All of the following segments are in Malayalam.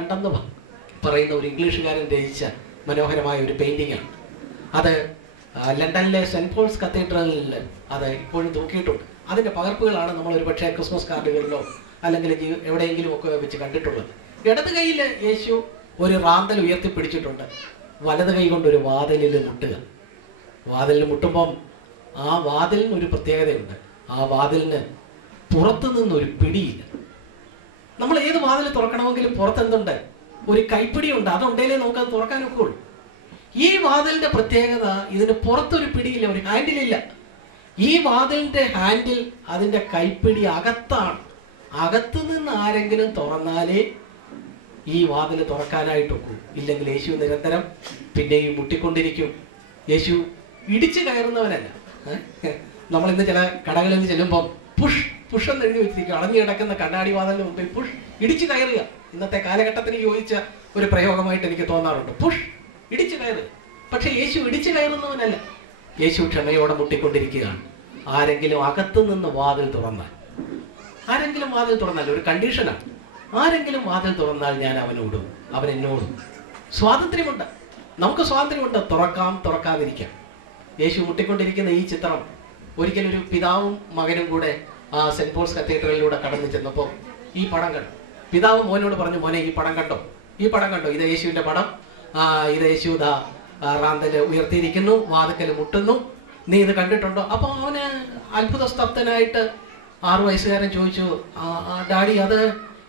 കണ്ടെന്ന് പറയുന്ന ഒരു ഇംഗ്ലീഷുകാരൻ രചിച്ച മനോഹരമായ ഒരു പെയിന്റിങ്ങാണ്. അത് ലണ്ടനിലെ സെന്റ് പോൾസ് കത്തീഡ്രലിൽ അത് ഇപ്പോഴും തൂക്കിയിട്ടുണ്ട്. അതിൻ്റെ പകർപ്പുകളാണ് നമ്മൾ ഒരുപക്ഷെ ക്രിസ്മസ് കാർഡുകളിലോ അല്ലെങ്കിൽ എവിടെയെങ്കിലും ഒക്കെ വെച്ച് കണ്ടിട്ടുള്ളത്. ഇടത് കൈയിൽ യേശു ഒരു റാന്തൽ ഉയർത്തിപ്പിടിച്ചിട്ടുണ്ട്, വലത് കൈ കൊണ്ടൊരു വാതിലിൽ മുട്ടുക. വാതിലിൽ മുട്ടുമ്പം ആ വാതിലിനൊരു പ്രത്യേകതയുണ്ട്. ആ വാതിലിന് പുറത്തു നിന്നൊരു പിടിയില്ല. നമ്മൾ ഏത് വാതിൽ തുറക്കണമെങ്കിലും പുറത്തെന്തുണ്ട്? ഒരു കൈപ്പിടിയുണ്ട്. അതുണ്ടെങ്കിലേ നമുക്കത് തുറക്കാനൊക്കെ ഉള്ളൂ. ഈ വാതിലിന്റെ പ്രത്യേകത, ഇതിന് പുറത്തൊരു പിടിയില്ല, ഒരു ഹാൻഡിലില്ല. ഈ വാതിലിന്റെ ഹാൻഡിൽ, അതിന്റെ കൈപ്പിടി അകത്താണ്. അകത്തു നിന്ന് ആരെങ്കിലും തുറന്നാലേ ഈ വാതിൽ തുറക്കാനായിട്ടൊക്കൂ. ഇല്ലെങ്കിൽ യേശു നിരന്തരം പിന്നെയും മുട്ടിക്കൊണ്ടിരിക്കും. യേശു ഇടിച്ചു കയറുന്നവനല്ല. നമ്മളിന്ന് ചില കടകളിൽ ചെല്ലുമ്പം പുഷ് പുഷ് എന്ന് എഴുതി വെച്ചിരിക്കും. അടഞ്ഞു കിടക്കുന്ന കണ്ണാടി വാതിലിന് മുമ്പിൽ പുഷ്, ഇടിച്ചു കയറുക. ഇന്നത്തെ കാലഘട്ടത്തിന് യോജിച്ച ഒരു പ്രയോഗമായിട്ട് എനിക്ക് തോന്നാറുണ്ട്. പുഷ്, ഇടിച്ചു കയറുക. പക്ഷെ യേശു ഇടിച്ചു കയറുന്നവനല്ല. യേശു ക്ഷമയോടെ മുട്ടിക്കൊണ്ടിരിക്കുകയാണ്. ആരെങ്കിലും അകത്തു നിന്ന് വാതിൽ തുറന്നാൽ, ആരെങ്കിലും വാതിൽ തുറന്നാൽ, ഒരു കണ്ടീഷനാണ്, ആരെങ്കിലും വാതിൽ തുറന്നാൽ ഞാൻ അവനോടും അവൻ എന്നോടും. സ്വാതന്ത്ര്യമുണ്ട്, നമുക്ക് സ്വാതന്ത്ര്യമുണ്ട്. തുറക്കാം, തുറക്കാതിരിക്കാം. യേശു മുട്ടിക്കൊണ്ടിരിക്കുന്ന ഈ ചിത്രം ഒരിക്കലൊരു പിതാവും മകനും കൂടെ ആ സെന്റ് പോൾസ് കത്തീഡ്രലിലൂടെ കടന്നു ചെന്നപ്പോൾ ഈ പടം കണ്ടു. പിതാവ് മോനോട് പറഞ്ഞു, മോനെ ഈ പടം കണ്ടോ, ഈ പടം കണ്ടോ, ഇത് യേശുവിന്റെ പടം, ഇത് യേശു റാന്തല് ഉയർത്തിയിരിക്കുന്നു, വാതിക്കൽ മുട്ടുന്നു, നീ ഇത് കണ്ടിട്ടുണ്ടോ? അപ്പൊ അവന് അത്ഭുത സ്തബ്ധനായിട്ട് 6 വയസ്സുകാരൻ ചോദിച്ചു, ഡാഡി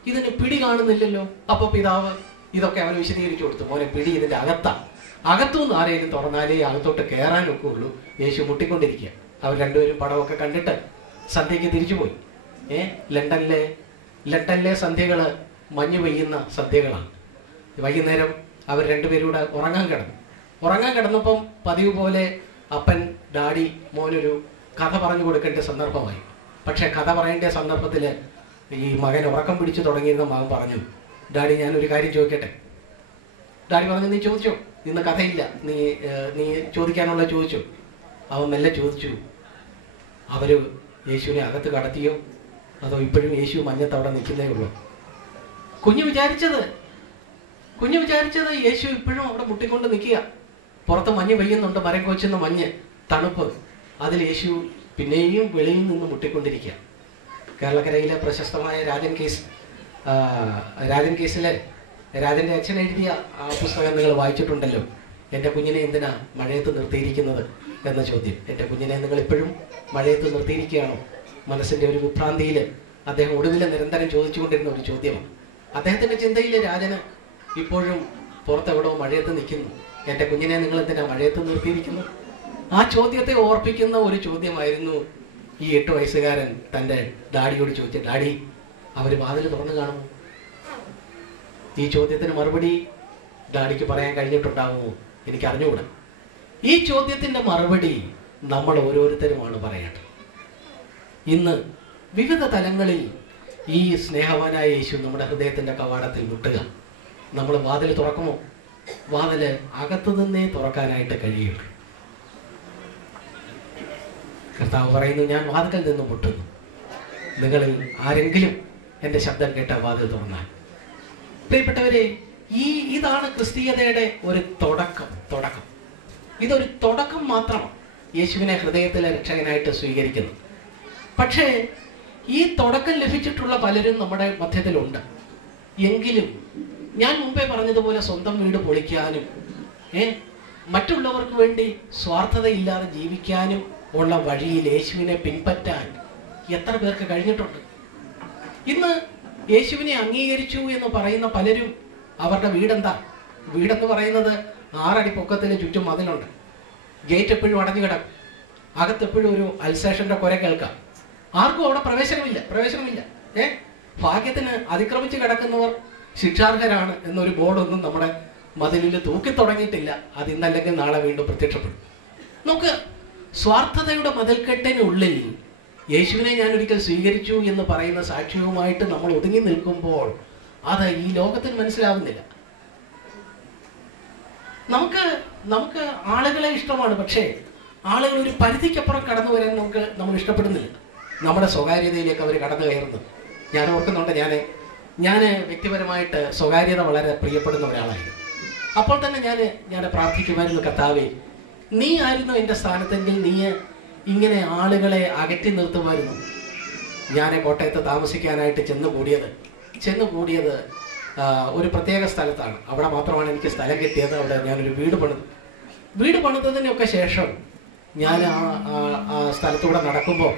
ഇതിന് പിടി കാണുന്നില്ലല്ലോ. അപ്പൊ പിതാവ് ഇതൊക്കെ അവന് വിശദീകരിച്ചു കൊടുത്തു. മോനെ, പിടി ഇതിന്റെ അകത്താണ്. അകത്തുനിന്ന് ആരെങ്കിലും തുറന്നാലേ അകത്തോട്ട് കയറാനൊക്കെ ഉള്ളൂ. യേശു മുട്ടിക്കൊണ്ടിരിക്കുക. അവർ രണ്ടുപേരും പടമൊക്കെ കണ്ടിട്ട് സന്ധ്യയ്ക്ക് തിരിച്ചുപോയി. ലണ്ടനിലെ സന്ധ്യകള് മഞ്ഞ് പെയ്യുന്ന സന്ധ്യകളാണ്. വൈകുന്നേരം അവർ രണ്ടുപേരൂടെ ഉറങ്ങാൻ കിടന്നപ്പം പതിവ് പോലെ അപ്പൻ ഡാഡി മോനൊരു കഥ പറഞ്ഞു കൊടുക്കേണ്ട സന്ദർഭമായി. പക്ഷെ കഥ പറയേണ്ട സന്ദർഭത്തിൽ ഈ മകൻ ഉറക്കം പിടിച്ചു തുടങ്ങിയിരുന്ന മകൻ പറഞ്ഞു, ഡാഡി ഞാനൊരു കാര്യം ചോദിക്കട്ടെ. ഡാഡി പറഞ്ഞു, നീ ചോദിച്ചോ, ഇന്ന് കഥയില്ല, നീ ചോദിക്കാനുള്ള ചോദിച്ചു. അവൻ മെല്ലെ ചോദിച്ചു, അവര് യേശുവിനെ അകത്ത് കടത്തിയോ അതോ ഇപ്പോഴും യേശു മഞ്ഞത്ത് അവിടെ നിൽക്കുന്നേ ഉള്ളൂ? കുഞ്ഞു വിചാരിച്ചത് യേശു ഇപ്പോഴും അവിടെ മുട്ടിക്കൊണ്ട് നിൽക്കുക. പുറത്ത് മഞ്ഞ് പെയ്യുന്നുണ്ട്, മരം കൊച്ചുന്ന മഞ്ഞ്, തണുപ്പ്. അതിൽ യേശു പിന്നെയും വെളിയിൽ നിന്ന് മുട്ടിക്കൊണ്ടിരിക്കുക. കേരളക്കരയിലെ പ്രശസ്തമായ രാജൻ കേസിലെ രാജന്റെ അച്ഛൻ എഴുതിയ ആ പുസ്തകം നിങ്ങൾ വായിച്ചിട്ടുണ്ടല്ലോ. എൻ്റെ കുഞ്ഞിനെ എന്തിനാ മഴയത്ത് നിർത്തിയിരിക്കുന്നത് എന്ന ചോദ്യം. എൻ്റെ കുഞ്ഞിനെ നിങ്ങൾ ഇപ്പോഴും മഴയത്ത് നിർത്തിയിരിക്കുകയാണോ? മനസ്സിൻ്റെ ഒരു വിഭ്രാന്തിയിൽ അദ്ദേഹം ഒടുവിൽ നിരന്തരം ചോദിച്ചുകൊണ്ടിരുന്ന ഒരു ചോദ്യമാണ്. അദ്ദേഹത്തിൻ്റെ ചിന്തയിൽ രാജന് ഇപ്പോഴും പുറത്തെവിടോ മഴയത്ത് നിൽക്കുന്നു. എൻ്റെ കുഞ്ഞിനെ നിങ്ങൾ എന്തിനാ മഴയത്ത് നിർത്തിയിരിക്കുന്നു? ആ ചോദ്യത്തെ ഓർപ്പിക്കുന്ന ഒരു ചോദ്യമായിരുന്നു ഈ 8 വയസ്സുകാരൻ തൻ്റെ ഡാഡിയോട് ചോദിച്ചു, ഡാഡി അവർ വാതിൽ തുറന്നു കാണുമോ? ഈ ചോദ്യത്തിന് മറുപടി ഡാഡിക്ക് പറയാൻ കഴിഞ്ഞിട്ടുണ്ടാകുമോ? എനിക്ക് അറിഞ്ഞുകൂടാ. ഈ ചോദ്യത്തിൻ്റെ മറുപടി നമ്മൾ ഓരോരുത്തരുമാണ് പറയേണ്ടത്. ഇന്ന് വിവിധ തലങ്ങളിൽ ഈ സ്നേഹവാനായ യേശു നമ്മുടെ ഹൃദയത്തിൻ്റെ കവാടത്തിൽ മുട്ടുക. നമ്മൾ വാതിൽ തുറക്കുമോ? വാതിൽ അകത്തു നിന്നേ തുറക്കാനായിട്ട് കഴിയുള്ളൂ. കർത്താവ് പറയുന്നു, ഞാൻ വാതിൽക്കൽ നിന്ന് മുട്ടുന്നു, നിങ്ങളിൽ ആരെങ്കിലും എൻ്റെ ശബ്ദം കേട്ട വാതിൽ തുറന്നാൽ. പ്രിയപ്പെട്ടവരെ, ഇതാണ് ക്രിസ്തീയതയുടെ ഒരു തുടക്കം. ഇതൊരു തുടക്കം മാത്രമാണ്, യേശുവിനെ ഹൃദയത്തിലെ രക്ഷകനായിട്ട് സ്വീകരിക്കുന്നത്. പക്ഷേ ഈ തുടക്കം ലഭിച്ചിട്ടുള്ള പലരും നമ്മുടെ മധ്യത്തിലുണ്ട്. എങ്കിലും ഞാൻ മുമ്പേ പറഞ്ഞതുപോലെ സ്വന്തം വീട് പൊളിക്കാനും മറ്റുള്ളവർക്ക് വേണ്ടി സ്വാർത്ഥതയില്ലാതെ ജീവിക്കാനും ഉള്ള വഴിയിൽ യേശുവിനെ പിൻപറ്റാൻ എത്ര പേർക്ക് കഴിഞ്ഞിട്ടുണ്ട്? ഇന്ന് യേശുവിനെ അംഗീകരിച്ചു എന്ന് പറയുന്ന പലരും അവരുടെ വീടെന്ന് പറയുന്നത് 6 അടി പൊക്കത്തിന് ചുറ്റും മതിലുണ്ട്. ഗേറ്റ് എപ്പോഴും അടഞ്ഞു കിടക്കും. അകത്തെപ്പോഴും ഒരു അൽസേഷന്റെ കുര കേൾക്കാം. ആർക്കും അവിടെ പ്രവേശനമില്ല. ഭാഗ്യത്തിന് അതിക്രമിച്ച് കിടക്കുന്നവർ ശിക്ഷാർഹരാണ് എന്നൊരു ബോർഡൊന്നും നമ്മുടെ മതിലിൽ തൂക്കി തുടങ്ങിയിട്ടില്ല. അത് ഇന്നല്ലെങ്കിൽ നാളെ വീണ്ടും പ്രത്യക്ഷപ്പെടും. നമുക്ക് സ്വാർത്ഥതയുടെ മതിൽക്കെട്ടിനുള്ളിൽ യേശുവിനെ ഞാൻ ഒരിക്കൽ സ്വീകരിച്ചു എന്ന് പറയുന്ന സാക്ഷ്യവുമായിട്ട് നമ്മൾ ഒതുങ്ങി നിൽക്കുമ്പോൾ അത് ഈ ലോകത്തിന് മനസ്സിലാവുന്നില്ല. നമുക്ക് ആളുകളെ ഇഷ്ടമാണ്, പക്ഷേ ആളുകൾ ഒരു പരിധിക്കപ്പുറം കടന്നു വരാൻ നമ്മൾ ഇഷ്ടപ്പെടുന്നില്ല. നമ്മുടെ സ്വകാര്യതയിലേക്ക് അവർ കടന്നു കയറുന്നു. ഞാൻ ഓർക്കുന്നുണ്ട്, ഞാൻ ഞാൻ വ്യക്തിപരമായിട്ട് സ്വകാര്യത വളരെ പ്രിയപ്പെടുന്ന ഒരാളായിരുന്നു. അപ്പോൾ തന്നെ ഞാൻ പ്രാർത്ഥിക്കുമായിരുന്നു, കർത്താവേ, നീ ആയിരുന്നു എൻ്റെ സ്ഥാനത്തെങ്കിൽ നീ ഇങ്ങനെ ആളുകളെ അകറ്റി നിർത്തുമായിരുന്നു. ഞാൻ കോട്ടയത്ത് താമസിക്കാനായിട്ട് ചെന്ന് കൂടിയത് ഒരു പ്രത്യേക സ്ഥലത്താണ്. അവിടെ മാത്രമാണ് എനിക്ക് സ്ഥലം കിട്ടിയത്. അവിടെ ഞാനൊരു വീട് പണിതതിനൊക്കെ ശേഷം ഞാൻ ആ സ്ഥലത്തൂടെ നടക്കുമ്പോൾ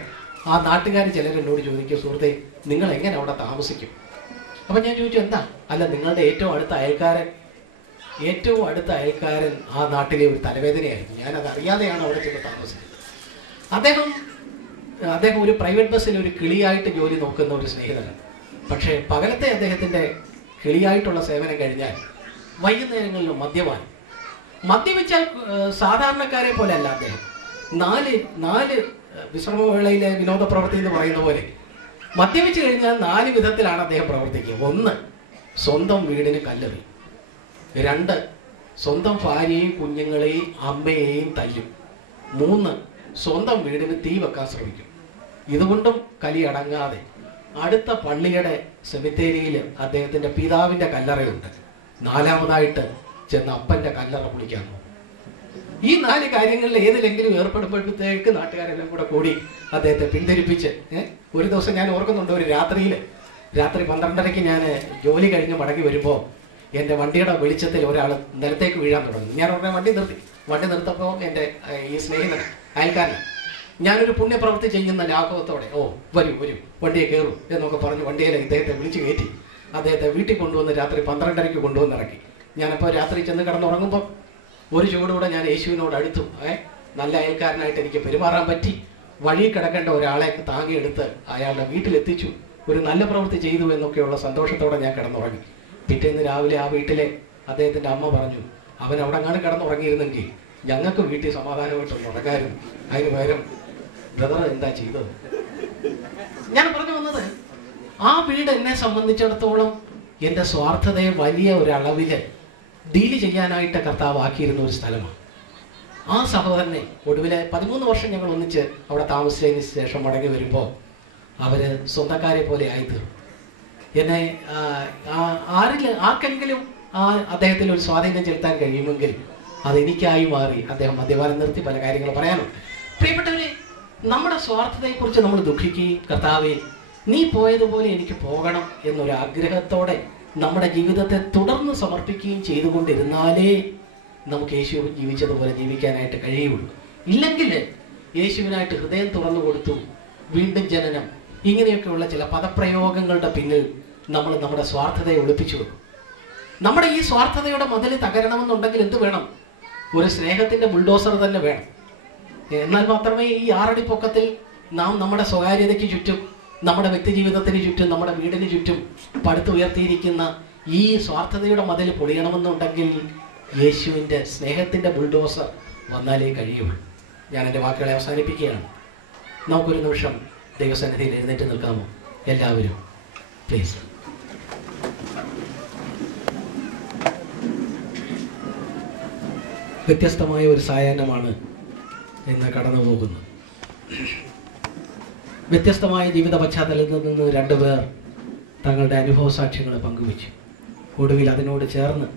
ആ നാട്ടുകാർ ചിലർ എന്നോട് ചോദിക്കും, സുഹൃത്തെ, നിങ്ങൾ എങ്ങനെ അവിടെ താമസിക്കും? അപ്പം ഞാൻ ചോദിച്ചു, എന്താ? അല്ല, നിങ്ങളുടെ ഏറ്റവും അടുത്ത അയൽക്കാരൻ ആ നാട്ടിലെ ഒരു തലവേദനയായിരുന്നു. ഞാനത് അറിയാതെയാണ് അവിടെ ചെന്ന് താമസിച്ചത്. അദ്ദേഹം ഒരു പ്രൈവറ്റ് ബസ്സിൽ ഒരു കിളിയായിട്ട് ജോലി നോക്കുന്ന ഒരു സ്നേഹിതനാണ്. പക്ഷേ പകലത്തെ അദ്ദേഹത്തിൻ്റെ കിളിയായിട്ടുള്ള സേവനം കഴിഞ്ഞാൽ വൈകുന്നേരങ്ങളിൽ മദ്യപിച്ചാൽ സാധാരണക്കാരെ പോലെ അല്ല അദ്ദേഹം. നാല് വിശ്രമവേളയിലെ വിനോദ പ്രവൃത്തി എന്ന് പറയുന്ന പോലെ മദ്യപിച്ചു കഴിഞ്ഞാൽ 4 വിധത്തിലാണ് അദ്ദേഹം പ്രവർത്തിക്കുക. 1, സ്വന്തം വീടിന് കല്ലെറിയും. 2, സ്വന്തം ഭാര്യയെയും കുഞ്ഞുങ്ങളെയും അമ്മയെയും തല്ലും. 3, സ്വന്തം വീടിന് തീ വെക്കാൻ ശ്രമിക്കും. ഇതുകൊണ്ടും കലി അടങ്ങാതെ അടുത്ത പള്ളിയുടെ സെമിത്തേരിയിൽ അദ്ദേഹത്തിൻ്റെ പിതാവിൻ്റെ കല്ലറയുണ്ട്. 4ാമതായിട്ട് ചെന്ന് അപ്പൻ്റെ കല്ലറ പൊളിക്കാൻ പോകും. ഈ 4 കാര്യങ്ങളിൽ ഏതിലെങ്കിലും ഏർപ്പെടുമ്പോഴത്തേക്ക് നാട്ടുകാരെല്ലാം കൂടി അദ്ദേഹത്തെ പിന്തിരിപ്പിച്ച് ഒരു ദിവസം ഞാൻ ഓർക്കുന്നുണ്ട്, ഒരു രാത്രി 12:30 ഞാൻ ജോലി കഴിഞ്ഞ് മടങ്ങി വരുമ്പോൾ എൻ്റെ വണ്ടിയുടെ വെളിച്ചത്തിൽ ഒരാൾ നിലത്തേക്ക് വീഴാൻ തുടങ്ങി. ഞാൻ ഉടനെ വണ്ടി നിർത്തപ്പോൾ എൻ്റെ ഈ സ്നേഹിതൻ അയൽക്കാരൻ, ഞാനൊരു പുണ്യപ്രവൃത്തി ചെയ്യുന്ന ലാഘവത്തോടെ, വരൂ വണ്ടിയെ കയറൂ എന്നൊക്കെ പറഞ്ഞ് വണ്ടിയിൽ ഇദ്ദേഹത്തെ വിളിച്ച് കയറ്റി അദ്ദേഹത്തെ വീട്ടിൽ കൊണ്ടുവന്ന് രാത്രി 12:30 കൊണ്ടുവന്ന് ഇറക്കി. ഞാനപ്പോൾ രാത്രി ചെന്ന് കിടന്നുറങ്ങുമ്പോൾ ഒരു ചൂടൂടെ ഞാൻ യേശുവിനോട് അടുത്തു. നല്ല അയൽക്കാരനായിട്ട് എനിക്ക് പെരുമാറാൻ പറ്റി. വഴി കിടക്കേണ്ട ഒരാളെ താങ്ങിയെടുത്ത് അയാളുടെ വീട്ടിലെത്തിച്ചു. ഒരു നല്ല പ്രവൃത്തി ചെയ്തു എന്നൊക്കെയുള്ള സന്തോഷത്തോടെ ഞാൻ കിടന്നുറങ്ങി. പിറ്റേന്ന് രാവിലെ ആ വീട്ടിലെ അദ്ദേഹത്തിൻ്റെ അമ്മ പറഞ്ഞു, അവൻ അവിടെ അങ്ങനെ കിടന്നുറങ്ങിയിരുന്നെങ്കിൽ ഞങ്ങൾക്ക് വീട്ടിൽ സമാധാനമായിട്ടൊന്ന് ഉറങ്ങായിരുന്നു. അതിന് പകരം ബ്രദർ എന്താ ചെയ്തത്? ഞാൻ പറഞ്ഞു വന്നത്, ആ വീട് എന്നെ സംബന്ധിച്ചിടത്തോളം എൻ്റെ സ്വാർത്ഥതയെ വലിയ ഒരളവിൽ ഡീല് ചെയ്യാനായിട്ട് കർത്താവ് ആക്കിയിരുന്ന ഒരു സ്ഥലമാണ്. ആ സഹോദരനെ ഒടുവിലെ 13 വർഷം ഞങ്ങൾ ഒന്നിച്ച് അവിടെ താമസിച്ചതിന് ശേഷം മടങ്ങി വരുമ്പോൾ അവർ സ്വന്തക്കാരെ പോലെ ആയിത്തീർന്നു. എന്നെ ആർക്കെങ്കിലും അദ്ദേഹത്തിൽ ഒരു സ്വാധീനം ചെലുത്താൻ കഴിയുമെങ്കിൽ അതെനിക്കായി മാറി. അദ്ദേഹം മദ്യപാനം നിർത്തി പല കാര്യങ്ങൾ പറയാനുണ്ട്. പ്രിയപ്പെട്ടവരെ, നമ്മുടെ സ്വാർത്ഥതയെക്കുറിച്ച് നമ്മൾ ദുഃഖിക്കുകയും, കർത്താവേ, നീ പോയതുപോലെ എനിക്ക് പോകണം എന്നൊരു ആഗ്രഹത്തോടെ നമ്മുടെ ജീവിതത്തെ തുടർന്ന് സമർപ്പിക്കുകയും ചെയ്തുകൊണ്ടിരുന്നാലേ നമുക്ക് യേശു ജീവിച്ചതുപോലെ ജീവിക്കാനായിട്ട് കഴിയുള്ളൂ. ഇല്ലെങ്കിൽ യേശുവിനായിട്ട് ഹൃദയം തുറന്നു കൊടുത്തു, വീണ്ടും ജനനം, ഇങ്ങനെയൊക്കെയുള്ള ചില പദപ്രയോഗങ്ങളുടെ പിന്നിൽ നമ്മൾ നമ്മുടെ സ്വാർത്ഥതയെ ഒളിപ്പിച്ചു വെക്കും. നമ്മുടെ ഈ സ്വാർത്ഥതയുടെ മതിൽ തകരണമെന്നുണ്ടെങ്കിൽ എന്ത് വേണം? ഒരു സ്നേഹത്തിൻ്റെ ബുൾഡോസർ തന്നെ വേണം. എന്നാൽ മാത്രമേ ഈ 6 അടി പൊക്കത്തിൽ നാം നമ്മുടെ സ്വകാര്യതയ്ക്ക് ചുറ്റും, നമ്മുടെ വ്യക്തി ജീവിതത്തിന് ചുറ്റും, നമ്മുടെ വീടിന് ചുറ്റും പടുത്തുയർത്തിയിരിക്കുന്ന ഈ സ്വാർത്ഥതയുടെ മതിൽ പൊളിയണമെന്നുണ്ടെങ്കിൽ യേശുവിൻ്റെ സ്നേഹത്തിൻ്റെ ബുൾഡോസർ വന്നാലേ കഴിയുള്ളൂ. ഞാൻ എൻ്റെ വാക്കുകളെ അവസാനിപ്പിക്കുകയാണ്. നമുക്കൊരു നിമിഷം ദൈവസന്നിധിയിൽ എഴുന്നേറ്റ് നിൽക്കാമോ? എല്ലാവരും പ്ലീസ്. വ്യത്യസ്തമായ ഒരു സായാഹ്നമാണ് ഇന്ന് കടന്നു പോകുന്നത്. വ്യത്യസ്തമായ ജീവിത പശ്ചാത്തലത്തിൽ നിന്ന് 2 പേർ തങ്ങളുടെ അനുഭവ സാക്ഷ്യങ്ങൾ പങ്കുവച്ചു. ഒടുവിൽ അതിനോട് ചേർന്ന്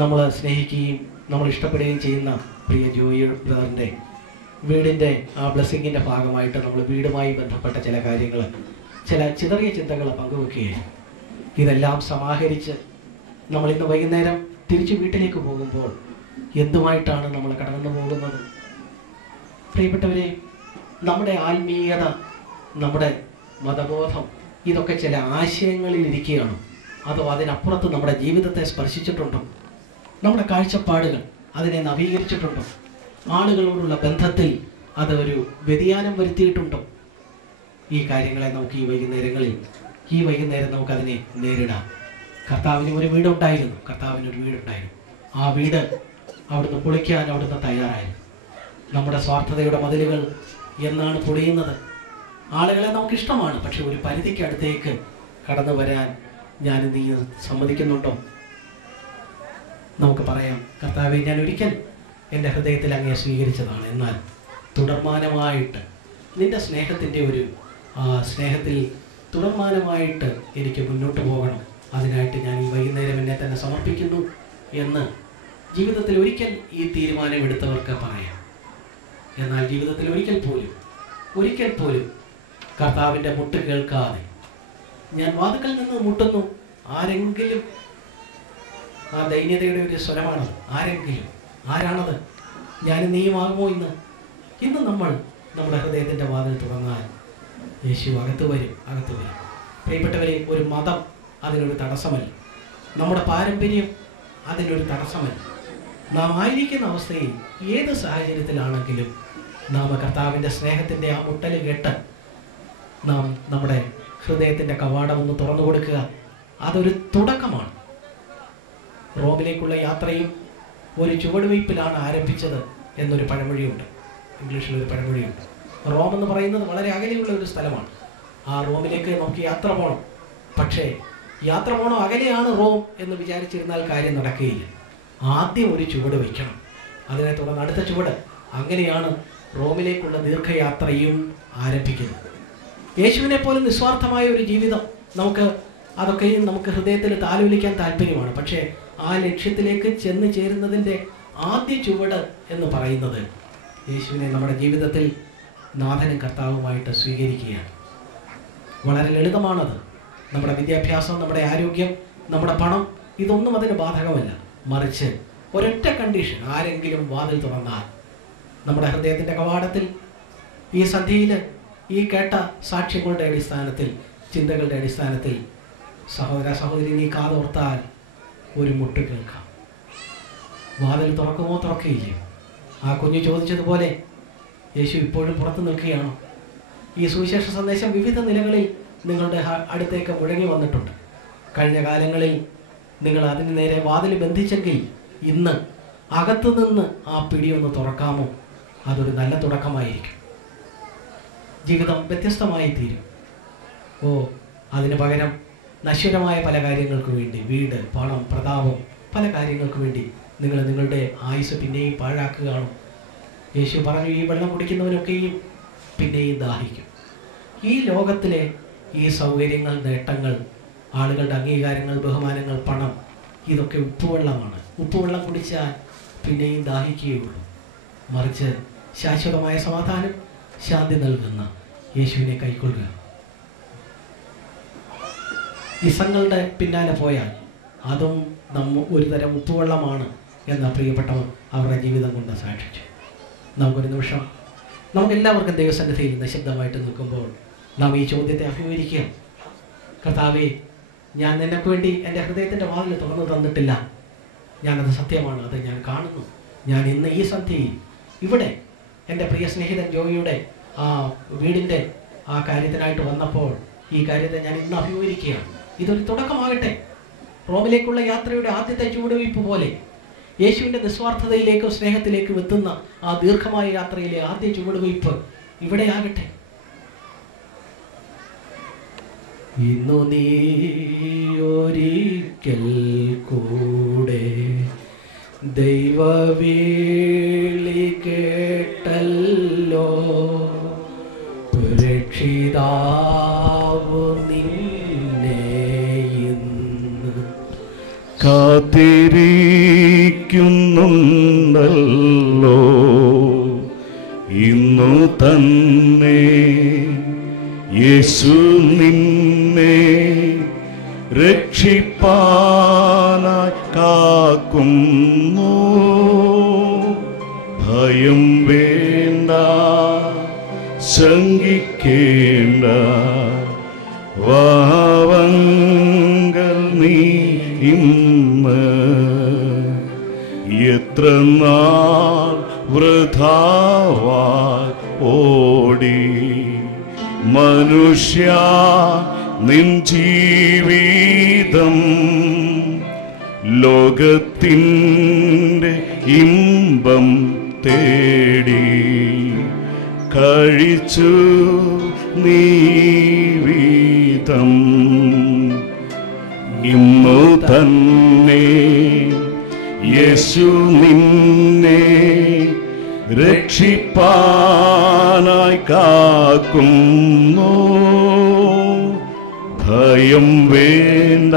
നമ്മൾ സ്നേഹിക്കുകയും നമ്മൾ ഇഷ്ടപ്പെടുകയും ചെയ്യുന്ന പ്രിയ ജോയി ബ്രദറിൻ്റെ വീടിൻ്റെ ആ ബ്ലെസ്സിങ്ങിൻ്റെ ഭാഗമായിട്ട് നമ്മൾ വീടുമായി ബന്ധപ്പെട്ട ചില കാര്യങ്ങൾ, ചില ചിതറിയ ചിന്തകൾ പങ്കുവെക്കുകയായി. ഇതെല്ലാം സമാഹരിച്ച് നമ്മൾ ഇന്ന് വൈകുന്നേരം തിരിച്ച് വീട്ടിലേക്ക് പോകുമ്പോൾ എന്തുമായിട്ടാണ് നമ്മൾ കടന്നു പോകുന്നത്? പ്രിയപ്പെട്ടവരെ, നമ്മുടെ ആത്മീയത, നമ്മുടെ മതബോധം, ഇതൊക്കെ ചില ആശയങ്ങളിൽ ഇരിക്കുകയാണ്. അതോ അതിനപ്പുറത്ത് നമ്മുടെ ജീവിതത്തെ സ്പർശിച്ചിട്ടുണ്ടോ? നമ്മുടെ കാഴ്ചപ്പാടുകൾ അതിനെ നവീകരിച്ചിട്ടുണ്ടോ? ആളുകളോടുള്ള ബന്ധത്തിൽ അതൊരു വ്യതിയാനം വരുത്തിയിട്ടുണ്ടോ? ഈ കാര്യങ്ങളെ നമുക്ക് ഈ വൈകുന്നേരം നമുക്കതിനെ നേരിടാം. കർത്താവിന് ഒരു വീടുണ്ടായിരുന്നു. ആ വീട് അവിടുന്ന് പൊളിക്കാൻ അവിടുന്ന് തയ്യാറായിരുന്നു. നമ്മുടെ സ്വാർത്ഥതയുടെ മതിലുകൾ എന്നാണ് പൊളിയുന്നത്? ആളുകളെ നമുക്കിഷ്ടമാണ്, പക്ഷെ ഒരു പരിധിക്കടുത്തേക്ക് കടന്നു വരാൻ ഞാൻ നീ സമ്മതിക്കുന്നുണ്ടോ? നമുക്ക് പറയാം, കർത്താവെ, ഞാൻ ഒരിക്കൽ എൻ്റെ ഹൃദയത്തിൽ അങ്ങയെ സ്വീകരിച്ചതാണ്. എന്നാൽ തുടർമാനമായിട്ട് നിൻ്റെ സ്നേഹത്തിൻ്റെ ഒരു സ്നേഹത്തിൽ തുടർമാനമായിട്ട് എനിക്ക് മുന്നോട്ട് പോകണം, അതിനായിട്ട് ഞാൻ ഈ വൈകുന്നേരം എന്നെ തന്നെ സമർപ്പിക്കുന്നു എന്ന് ജീവിതത്തിൽ ഒരിക്കൽ ഈ തീരുമാനമെടുത്തവർക്ക് പറയാം. എന്നാൽ ജീവിതത്തിൽ ഒരിക്കൽ പോലും കർത്താവിൻ്റെ മുട്ട് കേൾക്കാതെ ഞാൻ വാതിൽക്കൽ നിന്ന് മുട്ടുന്നു, ആരെങ്കിലും, ആ ദൈന്യതയുടെ ഒരു സ്വരമാണത്. ആരാണത്? ഞാൻ നീയുമാകുമോ? ഇന്ന് നമ്മൾ നമ്മുടെ ഹൃദയത്തിൻ്റെ വാതിൽ തുറന്നാൽ യേശു അകത്ത് വരും. പ്രിയപ്പെട്ടവരെ, ഒരു മതം അതിനൊരു തടസ്സമല്ല, നമ്മുടെ പാരമ്പര്യം അതിനൊരു തടസ്സമല്ല. നാം ആയിരിക്കുന്ന അവസ്ഥയിൽ ഏത് സാഹചര്യത്തിലാണെങ്കിലും നാം കർത്താവിൻ്റെ സ്നേഹത്തിൻ്റെ ആ മുട്ടൽ കേട്ട് നാം നമ്മുടെ ഹൃദയത്തിൻ്റെ കവാടം ഒന്ന് തുറന്നു കൊടുക്കുക. അതൊരു തുടക്കമാണ്. റോമിലേക്കുള്ള യാത്രയും ഒരു ചുവടുവയ്പ്പിലാണ് ആരംഭിച്ചത് എന്നൊരു പഴമൊഴിയുണ്ട്. ഇംഗ്ലീഷിലൊരു പഴമൊഴിയുണ്ട്. റോം എന്ന് പറയുന്നത് വളരെ അകലെയുള്ള ഒരു സ്ഥലമാണ്. ആ റോമിലേക്ക് നമുക്ക് യാത്ര പോകണം. പക്ഷേ യാത്ര പോകണം, അകലെയാണ് റോം എന്ന് വിചാരിച്ചിരുന്നാൽ കാര്യം നടക്കുകയില്ല. ആദ്യം ഒരു ചുവട് വയ്ക്കണം, അതിനെ തുടർന്ന് അടുത്ത ചുവട്. അങ്ങനെയാണ് റോമിലേക്കുള്ള ദീർഘയാത്രയും ആരംഭിക്കുന്നത്. യേശുവിനെ പോലും നിസ്വാർത്ഥമായ ഒരു ജീവിതം അതൊക്കെയും നമുക്ക് ഹൃദയത്തിൽ താലോലിക്കാൻ താല്പര്യമാണ്. പക്ഷേ ആ ലക്ഷ്യത്തിലേക്ക് ചെന്ന് ചേരുന്നതിൻ്റെ ആദ്യ ചുവട് എന്ന് പറയുന്നത് യേശുവിനെ നമ്മുടെ ജീവിതത്തിൽ നാഥനും കർത്താവുമായിട്ട് സ്വീകരിക്കുകയാണ്. വളരെ ലളിതമാണത്. നമ്മുടെ വിദ്യാഭ്യാസം, നമ്മുടെ ആരോഗ്യം, നമ്മുടെ പണം, ഇതൊന്നും അതിന് ബാധകമല്ല. മറിച്ച് ഒരൊറ്റ കണ്ടീഷൻ, ആരെങ്കിലും വാതിൽ തുറന്നാൽ നമ്മുടെ ഹൃദയത്തിൻ്റെ കവാടത്തിൽ ഈ സന്ധ്യയിൽ ഈ കേട്ട സാക്ഷ്യങ്ങളുടെ അടിസ്ഥാനത്തിൽ, ചിന്തകളുടെ അടിസ്ഥാനത്തിൽ, സഹോദര സഹോദരി, നീ കാതോർത്താൽ ഒരു മുട്ട് കേൾക്കാം. വാതിൽ തുറക്കുമോ തുറക്കുകയില്ലയോ? ആ കുഞ്ഞ് ചോദിച്ചതുപോലെ യേശു ഇപ്പോഴും പുറത്തു നിൽക്കുകയാണോ? ഈ സുവിശേഷ സന്ദേശം വിവിധ നിലകളിൽ നിങ്ങളുടെ അടുത്തേക്ക് മുഴങ്ങി വന്നിട്ടുണ്ട്. കഴിഞ്ഞ കാലങ്ങളിൽ നിങ്ങൾ അതിന് നേരെ വാതിൽ ബന്ധിച്ചെങ്കിൽ ഇന്ന് അകത്തുനിന്ന് ആ പിടിയൊന്ന് തുറക്കാമോ? അതൊരു നല്ല തുടക്കമായിരിക്കും. ജീവിതം വ്യത്യസ്തമായി തീരും. അതിന് പകരം നശ്വരമായ പല കാര്യങ്ങൾക്ക് വേണ്ടി, വീട്, പണം, പ്രതാപം, പല കാര്യങ്ങൾക്ക് വേണ്ടി നിങ്ങൾ നിങ്ങളുടെ ആയുസ് പിന്നെയും പാഴാക്കുകയാണോ? യേശു പറഞ്ഞു, ഈ വെള്ളം കുടിക്കുന്നവനൊക്കെയും പിന്നെയും ദാഹിക്കും. ഈ ലോകത്തിലെ ഈ സൗകര്യങ്ങൾ, നേട്ടങ്ങൾ, ആളുകളുടെ അംഗീകാരങ്ങൾ, ബഹുമാനങ്ങൾ, പണം, ഇതൊക്കെ ഉപ്പുവെള്ളമാണ്. ഉപ്പുവെള്ളം കുടിച്ചാൽ പിന്നെയും ദാഹിക്കുകയുള്ളൂ. മറിച്ച് ശാശ്വതമായ സമാധാനം, ശാന്തി നൽകുന്ന യേശുവിനെ കൈക്കൊള്ളുക. ഇസങ്ങളുടെ പിന്നാലെ പോയാൽ അതും ഒരു തരം ഉപ്പുവെള്ളമാണ് എന്ന പ്രിയപ്പെട്ടവർ അവരുടെ ജീവിതം കൊണ്ട് സാക്ഷിച്ചു. നമുക്കൊരു നിമിഷം നമുക്കെല്ലാവർക്കും ദൈവസന്നിധിയിൽ നിശബ്ദമായിട്ട് നിൽക്കുമ്പോൾ നാം ഈ ചോദ്യത്തെ അഭിമുഖീകരിക്കുക. കർത്താവേ, ഞാൻ നിനക്ക് വേണ്ടി എൻ്റെ ഹൃദയത്തിൻ്റെ വാതിൽ തുറന്നു തന്നിട്ടില്ല. ഞാനത് സത്യമാണ്, അത് ഞാൻ കാണുന്നു. ഞാൻ ഇന്ന് ഈ സന്ധ്യയിൽ ഇവിടെ എൻ്റെ പ്രിയ സ്നേഹിതൻ ജോയിയുടെ ആ വീടിൻ്റെ ആ കാര്യത്തിനായിട്ട് വന്നപ്പോൾ ഈ കാര്യത്തെ ഞാൻ ഇന്ന് അഭിമുഖീകരിക്കുകയാണ്. ഇതൊരു തുടക്കമാകട്ടെ. റോമിലേക്കുള്ള യാത്രയുടെ ആദ്യത്തെ ചുവടുവയ്പ് പോലെ യേശുവിൻ്റെ നിസ്വാർത്ഥതയിലേക്കും സ്നേഹത്തിലേക്കും എത്തുന്ന ആ ദീർഘമായ യാത്രയിലെ ആദ്യ ചുവടുവയ്പ് ഇവിടെ ആകട്ടെ. ഇന്നു നീ ഒരിക്കൽ കൂടെ ദൈവവിളി കേട്ടല്ലോ, രക്ഷിതാവു നിന്നെ ഇന്ന് കാത്തിരിക്കുന്നുണ്ടല്ലോ. ഇന്നു തന്നെ യേശു നിന്നെ രക്ഷിപ്പാനായി കാക്കുന്നു. ഭയം വേണ്ട, ശങ്കിക്കേണ്ട, വാവങ്കൽ നീ ഇന്ന് എത്ര നാൾ വൃഥാവായി ഓടി മനുഷ്യ നിൻ ജീവിതം ലോകത്തിൻ്റെ ഇമ്പം തേടി കഴിച്ചു നീവീതം. ഇന്നു തന്നെ യേശു നിന്നെ രക്ഷിപ്പാനായി കാക്കുന്നു. ഭയം വേണ്ട